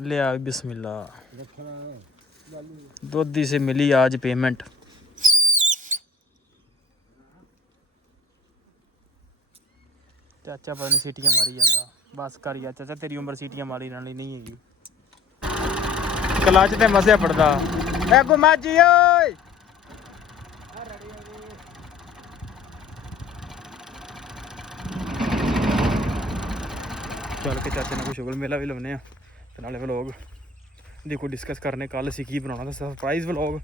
लिया बिस्मिल्लाह दोधी से मिली आज पेमेंट ਚਾਚਾ ਪਤਾ ਨਹੀਂ ਸੀਟੀਆਂ ਮਾਰੀ ਜਾਂਦਾ ਬਸ ਕਰ ਯਾ ਚਾਚਾ ਤੇਰੀ ਉਮਰ ਸੀਟੀਆਂ ਮਾਰੀ ਵਾਲੀ ਨਹੀਂ ਹੈਗੀ ਕਲਚ ਤੇ ਮਸਿਆ ਪੜਦਾ ਐ ਗੁਮਾਜੀ ਓਏ ਚੱਲ ਕੇ ਚਾਚੇ ਨਾਲ ਕੋਈ ਸ਼ੁਗਲ ਮੇਲਾ ਵੀ ਲਾਉਨੇ ਆ ਤੇ ਨਾਲੇ ਵਲੌਗ ਦੇਖੋ ਡਿਸਕਸ ਕਰਨੇ ਕੱਲ ਅਸੀਂ ਕੀ ਬਣਾਉਣਾ ਤਾਂ ਸਰਪ੍ਰਾਈਜ਼ ਵਲੌਗ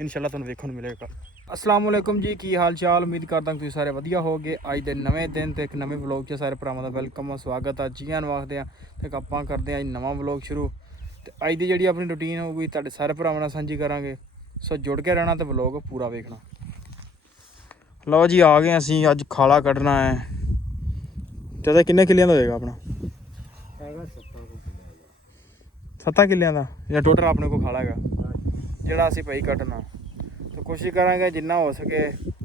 ਇਨਸ਼ਾਅੱਲਾ ਤੁਹਾਨੂੰ ਵੇਖਣ ਨੂੰ ਮਿਲੇਗਾ ਅਸਲਾਮ ਵਾਲੇਕੁਮ ਜੀ ਕੀ ਹਾਲ ਚਾਲ? ਉਮੀਦ ਕਰਦਾ ਕਿ ਤੁਸੀਂ ਸਾਰੇ ਵਧੀਆ ਹੋਵੋਗੇ। ਅੱਜ ਦੇ ਨਵੇਂ ਦਿਨ ਤੇ ਇੱਕ ਨਵੇਂ ਵਲੌਗ 'ਚ ਸਾਰੇ ਭਰਾਵਾਂ ਦਾ ਵੈਲਕਮ ਆ ਸਵਾਗਤ ਆ। ਜੀਆਂ ਨੂੰ ਆਖਦੇ ਆ ਤੇ ਆਪਾਂ ਕਰਦੇ ਆ ਅੱਜ ਨਵਾਂ ਵਲੌਗ ਸ਼ੁਰੂ। ਤੇ ਅੱਜ ਦੀ ਜਿਹੜੀ ਆਪਣੀ ਰੁਟੀਨ ਹੋਊਗੀ ਤੁਹਾਡੇ ਸਾਰੇ ਭਰਾਵਾਂ ਨਾਲ ਸਾਂਝੀ ਕਰਾਂਗੇ। ਸੋ ਜੁੜ ਕੇ ਰਹਿਣਾ ਤੇ ਵਲੌਗ ਪੂਰਾ ਵੇਖਣਾ। ਲਓ ਜੀ ਆ ਗਏ ਅਸੀਂ ਅੱਜ ਖਾਲਾ ਕੱਢਣਾ ਹੈ। ਜਦੋਂ ਕਿੰਨੇ ਕਿੱਲਿਆਂ ਦਾ ਹੋਏਗਾ ਆਪਣਾ? ਹੈਗਾ ਸੱਤਾਂ ਕਿੱਲਿਆਂ ਦਾ, ਜਾਂ ਟੋਟਲ ਆਪਣੇ ਕੋਲ ਖਾਲਾ ਹੈਗਾ, ਜਿਹੜਾ ਅਸੀਂ ਭਾਈ ਕੱਢਣਾ ਤੇ ਕੋਸ਼ਿਸ਼ ਕਰਾਂਗੇ ਜਿੰਨਾ ਹੋ ਸਕੇ,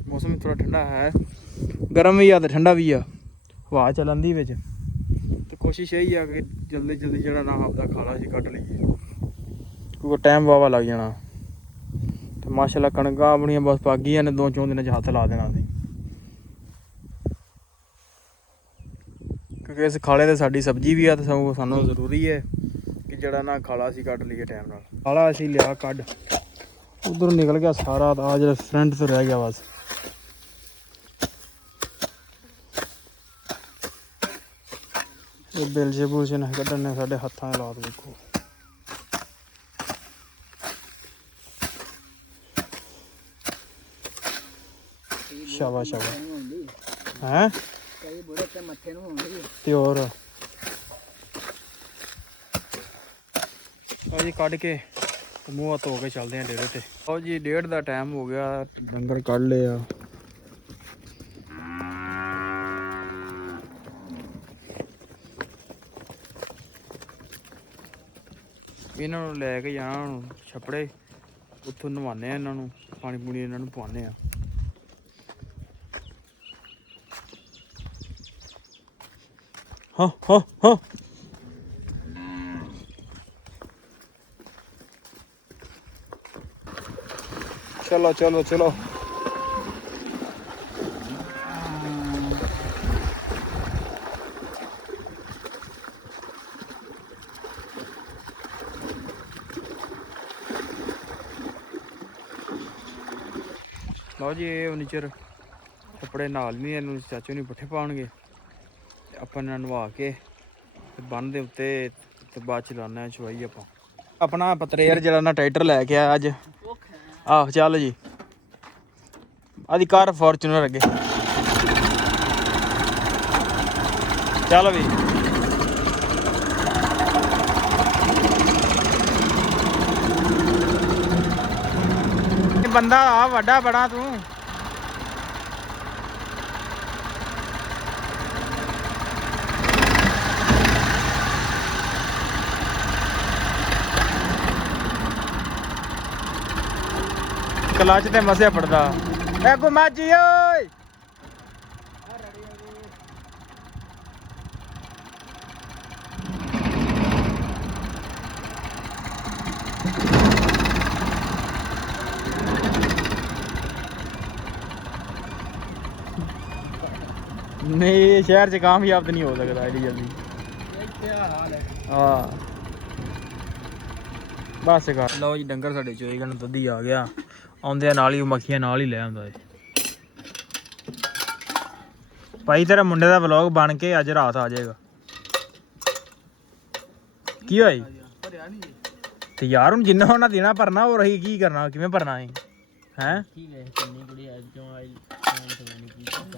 ਮੌਸਮ ਥੋੜਾ ਠੰਡਾ ਹੈ। ਗਰਮ ਵੀ ਆ ਤੇ ਠੰਡਾ ਵੀ ਆ, ਹਵਾ ਚੱਲਣ ਦੀ ਵਿੱਚ। ਤੇ ਕੋਸ਼ਿਸ਼ ਇਹੀ ਆ ਕਿ ਜਲਦੀ ਜਲਦੀ ਜਿਹੜਾ ਨਾ ਆਪਦਾ ਖਾਲਾ ਅਸੀਂ ਕੱਢ ਲਈਏ। ਕਿਉਂਕਿ ਟਾਈਮ ਵਾਵਾ ਲੱਗ ਜਾਣਾ। ਤੇ ਮਾਸ਼ਾਅੱਲਾ ਕਣਕਾਂ ਆਪਣੀਆਂ ਬਸ ਪਾਗੀਆਂ ਨੇ ਦੋ ਚੋਂ ਦਿਨਾਂ ਚ ਹੱਥ ਲਾ ਦੇਣਾ ਸੀ ਕਿਉਂਕਿ ਇਸ ਖਾਲੇ ਤੇ ਸਾਡੀ ਸਬਜ਼ੀ ਵੀ ਆ ਤੇ ਸਾਨੂੰ ਸਾਨੂੰ ਜ਼ਰੂਰੀ ਹੈ। ਕਿ ਜਿਹੜਾ ਨਾ ਖਾਲਾ ਅਸੀਂ ਕੱਢ ਲਈਏ ਟਾਈਮ ਨਾਲ। ਖਾਲਾ ਅਸੀਂ ਲਿਆ ਕੱਢ। ਉਧਰ ਨਿਕਲ ਗਿਆ ਸਾਰਾ ਆ ਜਿਹੜਾ ਫਰੰਟ ਤੋਂ ਰਹਿ ਗਿਆ ਬਸ। ਇਹ ਬਿਲਜੇ ਬੁਲਜੇ ਨਾ ਕੱਢਣ ਨੇ ਸਾਡੇ ਹੱਥਾਂ ਦੇ ਲਾਤ ਵੇਖੋ। ਸ਼ਾਬਾਸ਼ ਸ਼ਾਬਾਸ਼। ਹੈ? ਕਈ ਬੁੜੇ ਤੇ ਮੱਥੇ ਨੂੰ ਹੁੰਦੀ ਤੇ ਹੋਰ? ਆ ਜੀ ਕੱਢ ਕੇ ਤੇ ਮੂੰਹ ਹੱਥ ਧੋ ਕੇ ਚੱਲਦੇ ਆ ਡੇਰੇ ਤੇ। ਲਓ ਜੀ, ਡੇਢ ਦਾ ਟਾਈਮ ਹੋ ਗਿਆ। ਡੰਗਰ ਕੱਢ ਲਿਆ ਇਹਨਾਂ ਨੂੰ ਲੈ ਕੇ ਜਾਣਾ ਹੁਣ ਛਪੜੇ। ਉੱਥੋਂ ਨਵਾਉਂਦੇ ਆ ਇਹਨਾਂ ਨੂੰ, ਪਾਣੀ ਪੂਣੀ ਇਹਨਾਂ ਨੂੰ ਪਵਾਉਂਦੇ ਆ। ਹਾਂ ਹਾਂ ਹਾਂ। ਚਲੋ ਚਲੋ ਚਲੋ। ਲਓ ਜੀ, ਇਹ ਫਰਨੀਚਰ ਕੱਪੜੇ ਨਾਲ ਨਹੀਂ ਇਹਨੂੰ ਚਾਚੂ ਨਹੀਂ ਪੱਠੇ ਪਾਉਣਗੇ। ਆਪਾਂ ਇਹਨਾਂ ਨਵਾ ਕੇ ਤੇ ਬੰਨ ਦੇ ਉੱਤੇ ਤੇ ਬਾਅਦ ਚ ਲਾਣਾ ਹੈ ਚਵਾਈ ਆਪਾਂ। ਆਪਣਾ ਪਤਰੇਰ ਜਿਹੜਾ ਨਾ ਟਰੈਕਟਰ ਲੈ ਕੇ ਆਇਆ ਅੱਜ। ਆਹ ਚੱਲ ਜੀ। ਆਦੀ ਕਾਰ ਫੋਰਚੂਨਰ ਅੱਗੇ। ਚੱਲ ਵੀ। ਬੰਦਾ ਆ ਵੱਡਾ ਬੜਾ ਤੂੰ। ਕਲਚ ਤੇ ਮਸੇ ਪੜਦਾ ਐ ਗੁਮਾਜੀ ਓਏ! ਨਹੀਂ ਸ਼ਹਿਰ ਚ ਕਾਮਯਾਬ ਤਾਂ ਨਹੀਂ ਹੋ ਸਕਦਾ ਐਡੀ ਜਲਦੀ। ਇੱਥੇ ਹਾਲ ਹੈ। ਹਾਂ ਬਸ ਕਰ। ਲਓ ਜੀ, ਡੰਗਰ ਸਾਡੇ ਚੋਈ ਗਣ ਦੁੱਧੀ ਆ ਗਿਆ। ਆਉਂਦੇ ਨਾਲ ਹੀ ਉਹ ਮੱਖੀਆਂ ਨਾਲ ਹੀ ਲੈ ਆਉਂਦਾ ਏ ਭਾਈ, ਤੇਰਾ ਮੁੰਡੇ ਦਾ ਵਲੌਗ ਬਣ ਕੇ ਅੱਜ ਰਾਤ ਆ ਜਾਏਗਾ। ਕੀ ਹੋਈ ਭਰਿਆ ਨਹੀਂ ਤੇ ਯਾਰ ਹੁਣ ਜਿੰਨਾ ਉਹਨਾਂ ਦੇਣਾ ਭਰਨਾ ਉਹ ਅਸੀਂ ਕੀ ਕਰਨਾ, ਕਿਵੇਂ ਭਰਨਾ ਹੈ ਹੈ?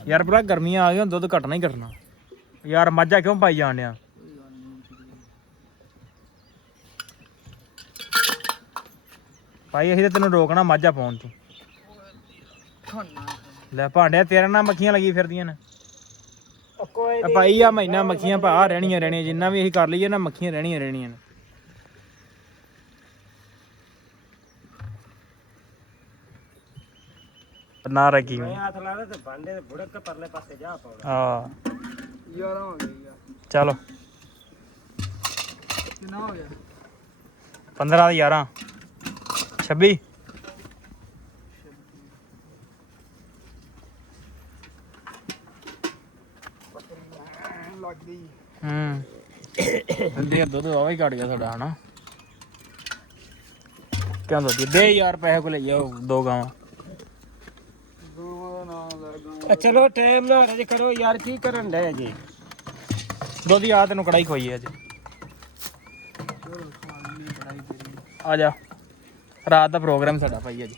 ਯਾਰ ਭਰਾ, ਗਰਮੀਆਂ ਆ ਗਈਆਂ, ਦੁੱਧ ਘਟਣਾ ਹੀ ਘਟਣਾ। ਯਾਰ ਮੱਝਾਂ ਕਿਉਂ ਪਾਈ ਜਾਂਦੇ ਆ ਭਾਈ ਅਸੀਂ ਤਾਂ ਤੈਨੂੰ ਰੋਕਣਾ ਮਾਝਾ ਪਾਉਣ ਤੋਂ। ਲੈ ਭਾਂਡਿਆ ਤੇਰੇ ਨਾਲ ਮੱਖੀਆਂ ਲੱਗੀ ਫਿਰਦੀਆਂ ਨੇ। ਕੋਈ ਆ ਭਾਈ ਆ ਮਹੀਨਾ ਮੱਖੀਆਂ ਭਾ ਰਹਿਣੀਆਂ ਰਹਿਣੀਆਂ ਜਿੰਨਾ ਵੀ ਅਸੀਂ ਕਰ ਲਈਏ ਨਾ ਮੱਖੀਆਂ ਰਹਿਣੀਆਂ ਰਹਿਣੀਆਂ ਨੇ। ਨਾ ਰੱਖੀ ਮੈਂ। ਹੱਥ ਲਾ ਦੇ ਤੇ ਭਾਂਡੇ ਦੇ ਬੁੜਕ ਕੇ ਪਰਲੇ ਪਾਸੇ ਜਾ ਪਾਉਣਾ ਹਾਂ। ਯਾਰ ਹੋ ਗਈ ਯਾਰ ਚਲੋ। ਕਿੰਨਾ ਹੋ ਗਿਆ? 15 ਦਾ 11 26 ਹੂੰ ਦੇ ਦੁੱਧ ਆ ਹੀ ਘਟ ਗਿਆ ਤੁਹਾਡਾ ਹਨਾ? ਕਹਿੰਦਾ ਜੀ ਦੇ ਯਾਰ ਪੈਸੇ ਕੋ ਲੈ ਜਾਓ ਦੋ ਗਾਵਾਂ। ਆ ਚਲੋ ਟਾਈਮ ਨਾਲ ਅਜੇ ਕਰੋ ਯਾਰ ਕੀ ਕਰਨ ਡਏ ਜੀ? ਦੁੱਧ ਆ ਤੈਨੂੰ ਕੜਾਈ ਖਵਾਈ ਅੱਜ। ਆ ਜਾ। ਰਾਤ ਦਾ ਪ੍ਰੋਗਰਾਮ ਸਾਡਾ ਭਾਈ ਅੱਜ।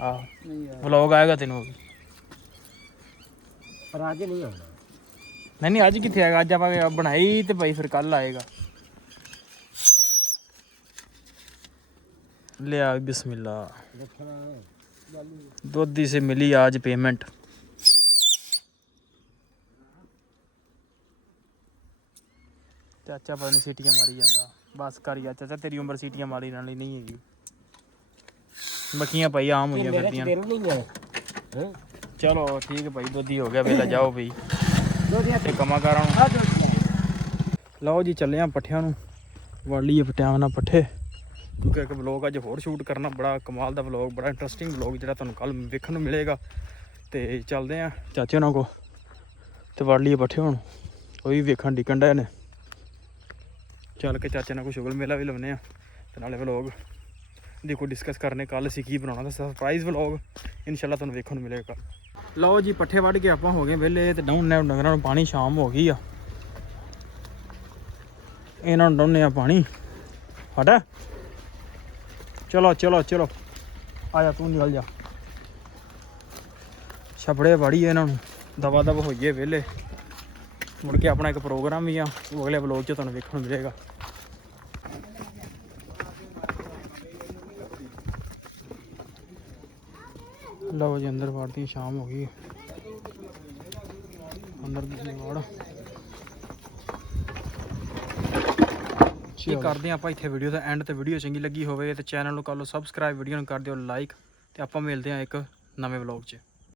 ਆਹੋ ਵਲੌਗ ਆਏਗਾ ਤੈਨੂੰ ਪਰ ਅੱਜ ਨਹੀਂ ਆਉਣਾ। ਨਹੀਂ ਨਹੀਂ ਅੱਜ ਕਿੱਥੇ ਆਏਗਾ? ਅੱਜ ਆਪਾਂ ਬਣਾਈ ਤੇ ਭਾਈ ਫਿਰ ਕੱਲ ਆਏਗਾ। ਲਿਆ ਬਿਸਮਿਲ੍ਲਾ। ਦੋਦੀ ਸੇ ਮਿਲੀ ਆਜ ਪੇਮੈਂਟ ਚਾਚਾ ਪਤਾ ਨਹੀਂ ਸੀਟੀਆਂ ਮਾਰੀ ਜਾਂਦਾ। ਬਸ ਕਰ ਯਾ ਚਾਚਾ ਤੇਰੀ ਉਮਰ ਸੀਟੀਆਂ ਮਾਰੀ ਨਾਲ ਹੀ ਨਹੀਂ ਹੈਗੀ। ਮੱਖੀਆਂ ਭਾਈ ਆਮ ਹੋਈਆਂ ਮੇਰੇ ਚ ਫਿਰਦੀਆਂ ਦਿਨ ਨਹੀਂ ਹੈ? ਹਾਂ ਚਲੋ ਠੀਕ ਭਾਈ ਦੁੱਧੀ ਹੋ ਗਿਆ ਵੇਲਾ ਜਾਓ ਭਾਈ। ਦੋ ਦਿਨ ਤੇ ਕਮਾਕਾਰਾਂ ਨੂੰ। ਆ ਦੋ ਲਓ ਜੀ ਚੱਲੇ ਆ ਪੱਠਿਆਂ ਨੂੰ। ਵੜ ਲਈਏ ਪਟਿਆਵਾਂ ਨਾਲ ਪੱਠੇ। ਕਿਉਂਕਿ ਇੱਕ ਵਲੌਗ ਅੱਜ ਹੋਰ ਸ਼ੂਟ ਕਰਨਾ ਬੜਾ ਕਮਾਲ ਦਾ ਵਲੌਗ ਬੜਾ ਇੰਟਰਸਟਿੰਗ ਵਲੌਗ ਜਿਹੜਾ ਤੁਹਾਨੂੰ ਕੱਲ ਵੇਖਣ ਨੂੰ ਮਿਲੇਗਾ। ਤੇ ਚੱਲਦੇ ਆ ਚਾਚੇ ਉਹਨਾਂ ਕੋ ਤੇ ਵੜ ਲਈਏ ਪੱਠੇ ਹੁਣ। ਉਹ ਵੀ ਵੇਖਣ ਡਿੱਕਣ ਡਏ ਨੇ। ਚੱਲ ਕੇ ਚਾਚੇ ਨਾਲ ਕੋਈ ਸ਼ੁਗਲ ਮੇਲਾ ਵੀ ਲਾਉਨੇ ਆ ਤੇ ਨਾਲੇ ਵਲੌਗ ਦੇਖੋ ਡਿਸਕਸ ਕਰਨੇ ਕੱਲ ਅਸੀਂ ਕੀ ਬਣਾਉਣਾ ਤਾਂ ਸਰਪ੍ਰਾਈਜ਼ ਵਲੌਗ ਇਨਸ਼ਾਅੱਲਾ ਤੁਹਾਨੂੰ ਵੇਖਣ ਨੂੰ ਮਿਲੇਗਾ ਲਓ ਜੀ, ਪੱਠੇ ਵੱਢ ਕੇ ਆਪਾਂ ਹੋ ਗਏ ਵਿਹਲੇ ਤੇ ਡਾਉਣ ਨੇ ਡੰਗਰਾਂ ਨੂੰ ਪਾਣੀ ਸ਼ਾਮ ਹੋ ਗਈ ਆ। ਇਹਨਾਂ ਨੂੰ ਡਾਉਨੇ ਆ ਪਾਣੀ। ਹਟ। ਚਲੋ ਚਲੋ ਚਲੋ। ਆਇਆ ਤੂੰ ਨਿਕਲ ਜਾ। ਛਪੜੇ ਵੜੀ ਇਹਨਾਂ ਨੂੰ। ਦਵਾ ਦਵ ਹੋਈਏ ਵਿਹਲੇ। ਮੁੜ ਕੇ ਆਪਣਾ ਇੱਕ ਪ੍ਰੋਗਰਾਮ ਵੀ ਆ ਉਹ ਅਗਲੇ ਵਲੋਗ 'ਚ ਤੁਹਾਨੂੰ ਵੇਖਣ ਨੂੰ ਮਿਲੇਗਾ। ਲਓ ਜੀ ਅੰਦਰ ਵੜਦੀ ਸ਼ਾਮ ਹੋ ਗਈ। ਅੰਦਰ ਦੀ ਵੜ। ਕੀ ਕਰਦੇ ਆਪਾਂ ਇੱਥੇ ਵੀਡੀਓ ਦਾ ਐਂਡ ਤੇ ਵੀਡੀਓ ਚੰਗੀ ਲੱਗੀ ਹੋਵੇ ਤੇ ਚੈਨਲ ਨੂੰ ਕਰ ਲਓ ਸਬਸਕ੍ਰਾਈਬ ਵੀਡੀਓ ਨੂੰ ਕਰ ਦਿਓ ਲਾਈਕ ਤੇ ਆਪਾਂ ਮਿਲਦੇ ਹਾਂ ਇੱਕ ਨਵੇਂ ਵਲੌਗ 'ਚ।